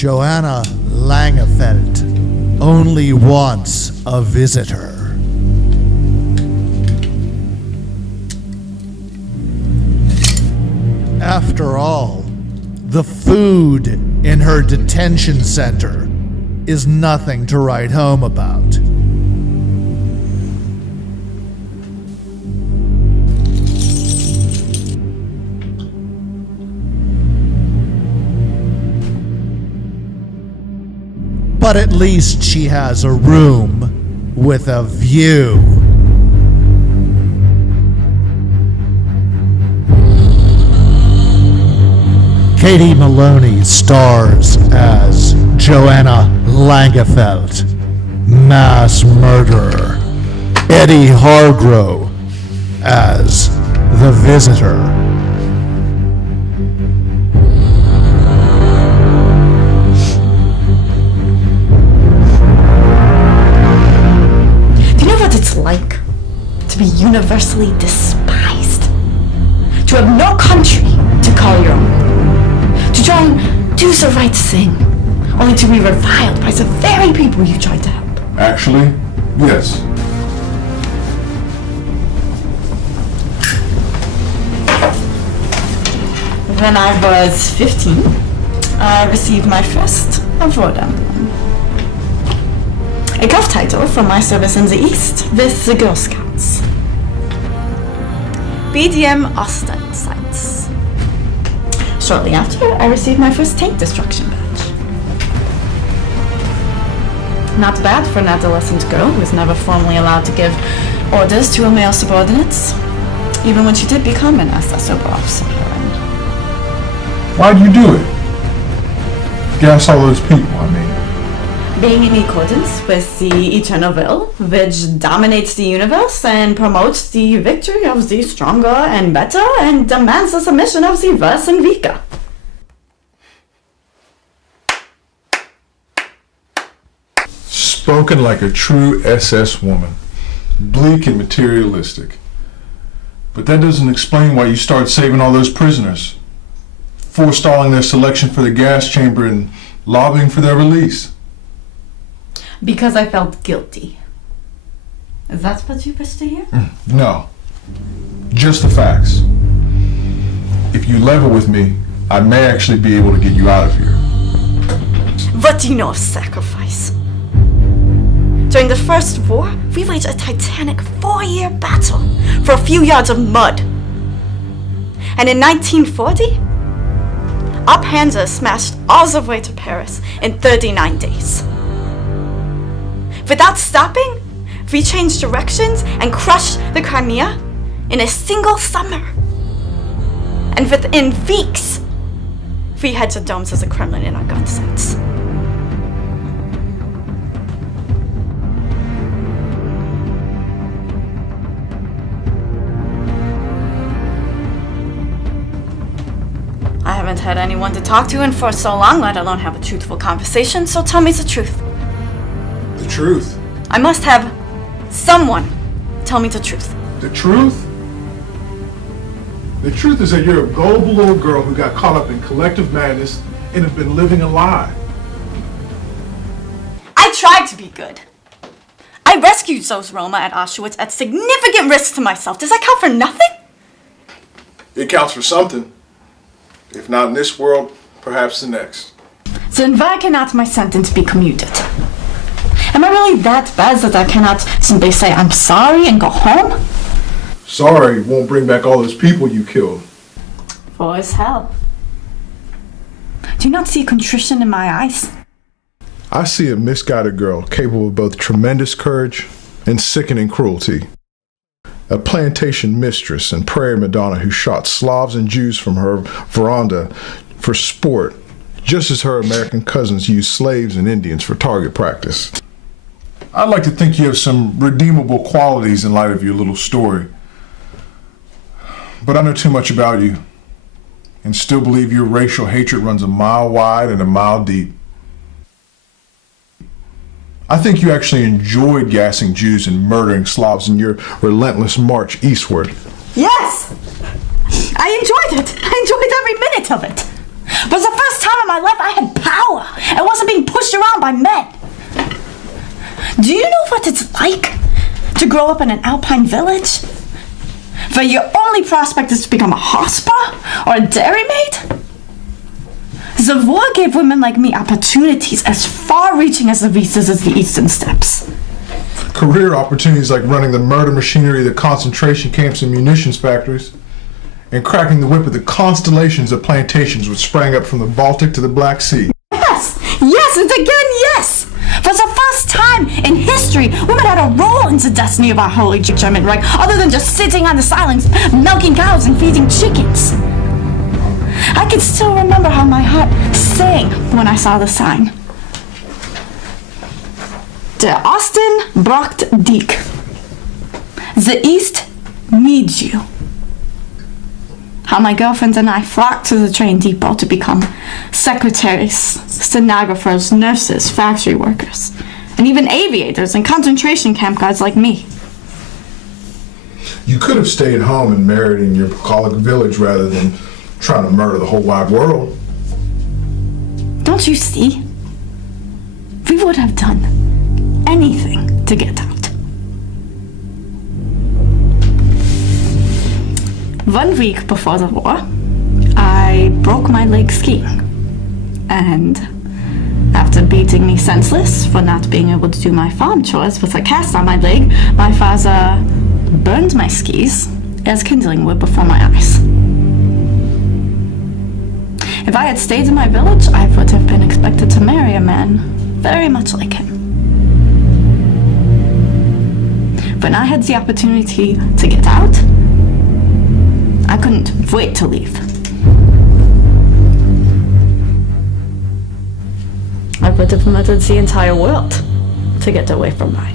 Joanna Langefeld only wants a visitor. After all, the food in her detention center is nothing to write home about. But at least she has a room with a view. Katie Maloney stars as Joanna Langefeld, mass murderer. Eddie Hargrove as the visitor. Do you know what it's like to be universally despised? To have no country to call your own? To try and do the right thing, only to be reviled by the very people you tried to help. Actually, yes. When I was 15, I received my first award emblem. A golf title for my service in the East with the Girl Scouts. BDM Austin Sites. Shortly after, I received my first tank destruction badge. Not bad for an adolescent girl who was never formally allowed to give orders to her male subordinates, even when she did become an SS or officer. Why'd you do it? Gas all those people, I mean. Being in accordance with the eternal will, which dominates the universe and promotes the victory of the stronger and better and demands the submission of the worse and weaker. Spoken like a true SS woman. Bleak and materialistic. But that doesn't explain why you started saving all those prisoners. Forestalling their selection for the gas chamber and lobbying for their release. Because I felt guilty. Is that what you wish to hear? No. Just the facts. If you level with me, I may actually be able to get you out of here. What do you know of sacrifice? During the First War, we waged a titanic 4-year battle for a few yards of mud. And in 1940, our Panzer smashed all the way to Paris in 39 days. Without stopping, we changed directions and crushed the Crimea in a single summer. And within weeks, we had the domes of the Kremlin in our gun sights. I haven't had anyone to talk to in for so long, let alone have a truthful conversation, so tell me the truth. The truth? I must have someone tell me the truth. The truth? The truth is that you're a gullible little girl who got caught up in collective madness and have been living a lie. I tried to be good. I rescued those Roma at Auschwitz at significant risk to myself. Does that count for nothing? It counts for something. If not in this world, perhaps the next. Then why cannot my sentence be commuted? Am I really that bad that I cannot simply say I'm sorry and go home? Sorry won't bring back all those people you killed. For as hell. Do you not see contrition in my eyes? I see a misguided girl capable of both tremendous courage and sickening cruelty. A plantation mistress and prairie Madonna who shot Slavs and Jews from her veranda for sport, just as her American cousins used slaves and Indians for target practice. I'd like to think you have some redeemable qualities in light of your little story. But I know too much about you, and still believe your racial hatred runs a mile wide and a mile deep. I think you actually enjoyed gassing Jews and murdering Slavs in your relentless march eastward. Yes! I enjoyed it. I enjoyed every minute of it. It was the first time in my life, I had power. I wasn't being pushed around by men. Do you know what it's like to grow up in an alpine village? Where your only prospect is to become a hosper or a dairymaid? The war gave women like me opportunities as far-reaching as the vistas as the Eastern Steppes. Career opportunities like running the murder machinery of the concentration camps and munitions factories, and cracking the whip of the constellations of plantations which sprang up from the Baltic to the Black Sea. Yes, and again, yes! For the first time in history, women had a role in the destiny of our holy German Reich, other than just sitting on the sidelines, milking cows and feeding chickens. I can still remember how my heart sang when I saw the sign. Der Osten braucht dich. The East needs you. How my girlfriends and I flocked to the train depot to become secretaries, stenographers, nurses, factory workers, and even aviators and concentration camp guards like me. You could have stayed home and married in your bucolic village rather than trying to murder the whole wide world. Don't you see? We would have done anything to get out. One week before the war, I broke my leg skiing. And after beating me senseless for not being able to do my farm chores with a cast on my leg, my father burned my skis as kindling wood before my eyes. If I had stayed in my village, I would have been expected to marry a man very much like him. When I had the opportunity to get out, I couldn't wait to leave. I would have murdered the entire world to get away from mine.